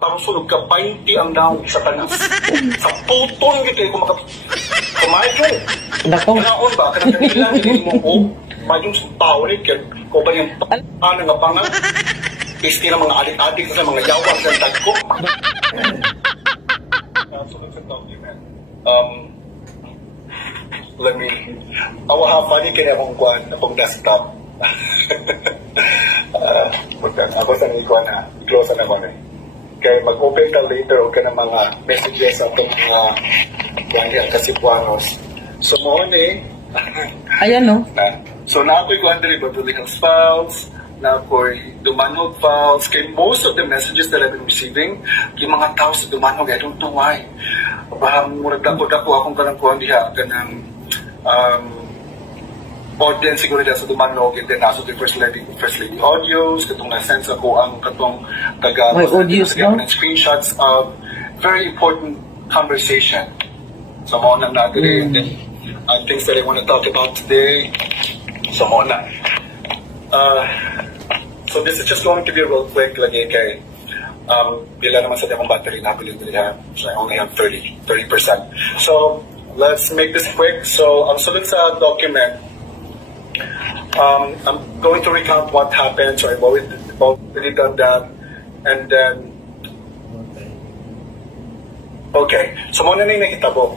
Parang sunog ka, painti ang daw sa tanas. Sa puton gitu kung kumain ko. Kanaon ba? Kanang hindi mo ko. Mayong tao ulit yan. Kung ba yung ano nga pangal. Isti na mga adik-adik sa mga yawang sa tagko. Sunod sa document. Let me... Awa-hapa ni kanya akong desktop. Ako sa nikuha na. Close na ako na. Kaya mag-open ka later o ka ng mga messages at mga yang kasipuanos. So, mo ni... Ayan, no? So, na-ako'y Guandari Beverly Hills files, na-ako'y Dumanog files, kay most of the messages that I've been receiving, yung mga tao sa Dumanog, I don't know why. Murag dako-dako akong kalangkuhan diha, kanang audience siguro dyan sa Dumanog, and then also the First Lady audios, katong na-sense ako ang katong audios, no? Screenshots of very important conversation. So, mo na natin, and then things that I want to talk about today. So, mo na. So, this is just going to be real quick lagi kay bila naman sa akong battery na bilhin nila. So, I only have 30%. So, let's make this quick. So, ang sunod sa document, I'm going to recount what happened. So, I've already done that. And then, okay. So, muna na yung nakitabo.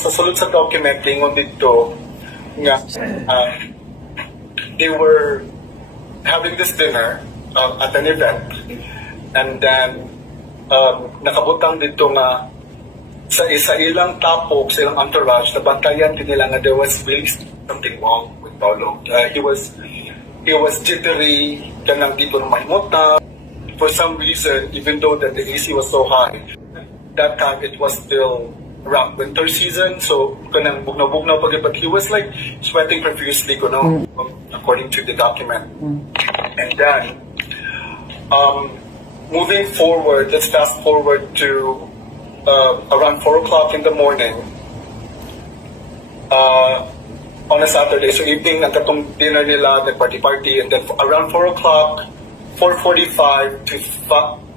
Sa sunod sa document, lingon dito nga, they were having this dinner at an event. And then, nakabutang dito nga, sa ilang tapok, sa ilang entourage, nabantayan din nila nga there was really something wrong with Paulo. He was jittery, kanang di ko mahimuta. For some reason, even though that the AC was so high, that time it was still around winter season, so kanang bugnaw-bugnaw but he was like sweating profusely, according to the document. And then, moving forward, let's fast forward to around 4 o'clock in the morning on a Saturday. So evening, nagkatong dinner nila, nag-party, and then around 4 o'clock, 4:45 to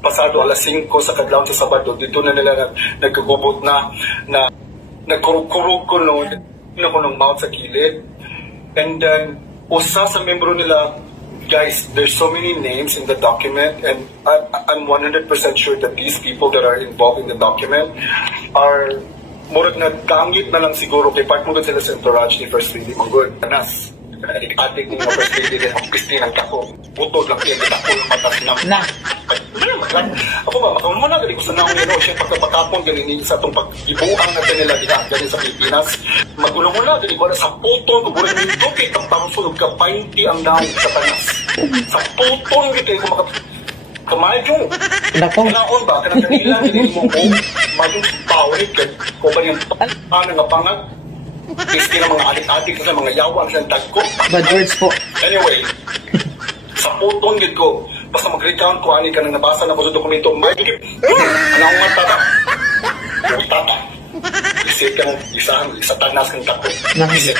pasado alas 5 sa kadlawon sa Sabado, dito na nila nagkagubot na nagkurug-kurug ko nung mouth sa kilid. And then, usa sa membro nila, guys, there's so many names in the document, and I'm 100% sure that these people that are involved in the document are murag nagkangit na lang siguro kay part mo sila sa entourage ni First Lady Manggod. Anas, adik-adik ni First Lady din ang pisti ng tako. Butod lang kaya tako yung matas na. Ako ba, makaon mo na, galing ko sa naong yun, siya pagkapakapon, galing sa itong pag-ibuang natin nila galing sa Pilipinas. Magulong mo na, galing ko na sa puton, kuburin mo yung tukit, ang pangsulog ka, painti ang naong sa tanas. Sa puton, galing ko kamayong. Kanaon ba, kanang-kanila, galing mo ko, mayong paulit, kung ba yung ano nga pangag, iski na mga adik-adik sa mga yawang sa tagko. Bad words po. Anyway, sa puton, galing ko, basta mag-recount ko, ani ka nang nabasa na ko sa dokumento, may gigip, anong nga tata? Yung tata. Isip ka ng isa tanas kang tako. Isip.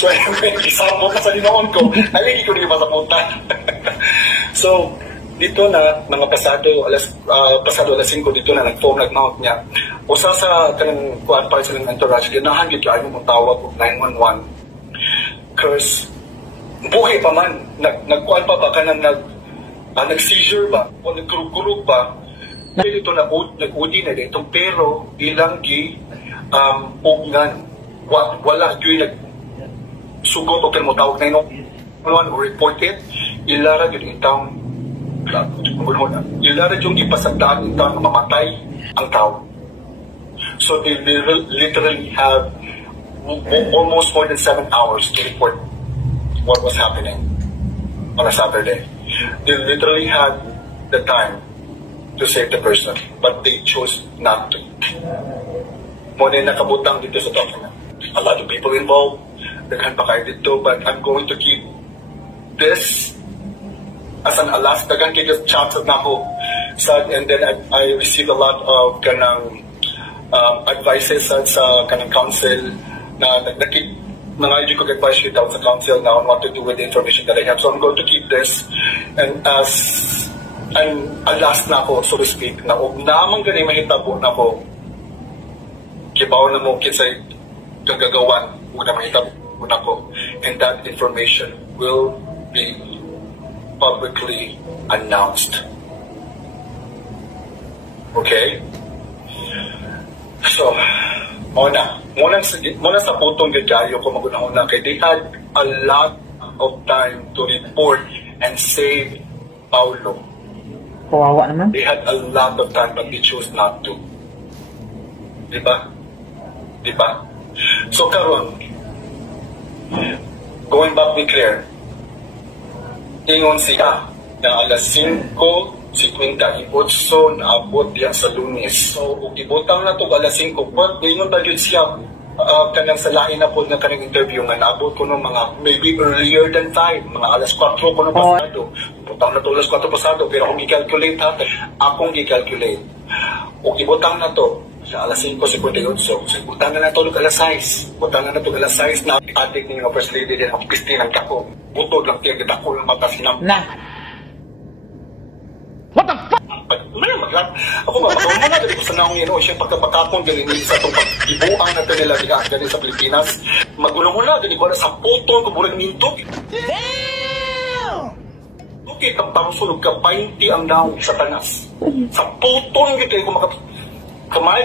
So anyway, isama ka sa linoon ko, aligi ko rin ba sa punta. So, dito na, mga pasado alas 5, dito na, nag-phone, nag-mount niya. Usa sa kanang kuhan para silang entourage, ganahan dito, ayaw mong tawag ko, 911. Because, buhay pa man, nagkuhan pa ba ka nang nag-seizure ba? O nagkurug-kurug ba? Dito nag-udi na dito, pero ilang ugnan. Wala yung nagsugot o kaya mo tawag na yun, or report it, ilara yung itang ilara yung ipasagdaan itang mamatay ang tao. So they literally have almost more than 7 hours to report what was happening on a Saturday. They literally had the time to save the person, but they chose not to. Muna nakabutang dito sa document. A lot of people involved, daghan pa kayo dito, but I'm going to keep this as an alas. Daghan kayo chats na ako. And then I received a lot of kanang advices sa kanang council na mga ko advice sheet out sa council now on what to do with the information that I have. So I'm going to keep this and as and last na ako, so to speak, na og naman gani mahitabo na ko, kibaw na mo kinsay kagagawan, kung na mahitabo na ko, and that information will be publicly announced. Okay? So, muna sa putong gadyayo ko magunahon kay they had a lot of time to report and save Paulo. Kawawa naman. They had a lot of time but they chose not to. Diba? So karon, going back ni Claire, ingon siya na alas 5:58 naabot diya sa Lunes. So, kung ibutang na ito alas 5, ingon ba yun siya kanang sa lain na po na kanang interview nga naabot ko ng mga maybe earlier than 5, mga alas 4 ko ng pasado. Ibutang na ito alas 4 pasado, pero akong i-calculate ha, akong i-calculate. Kung ibutang na ito sa alas 5:58, so ibutang na ito alas 6. Ibutang na ito alas 6 na adik ni First Lady din ang pisti ng kako. Butod lang tiyan, ako lang mata sinam. Na. What the fuck? Ako ba, makaw mo na dali ko sa naong yun, siya pagkapakapon ganin sa itong pag-ibuang na ito nila ganin sa Pilipinas. Magulang mo na, ganin ko na sa puto, kabulang minto. Damn! Okay, kang pangsunog ka, 20 ang naong sa tanas. Sa puto, hindi kayo kamay.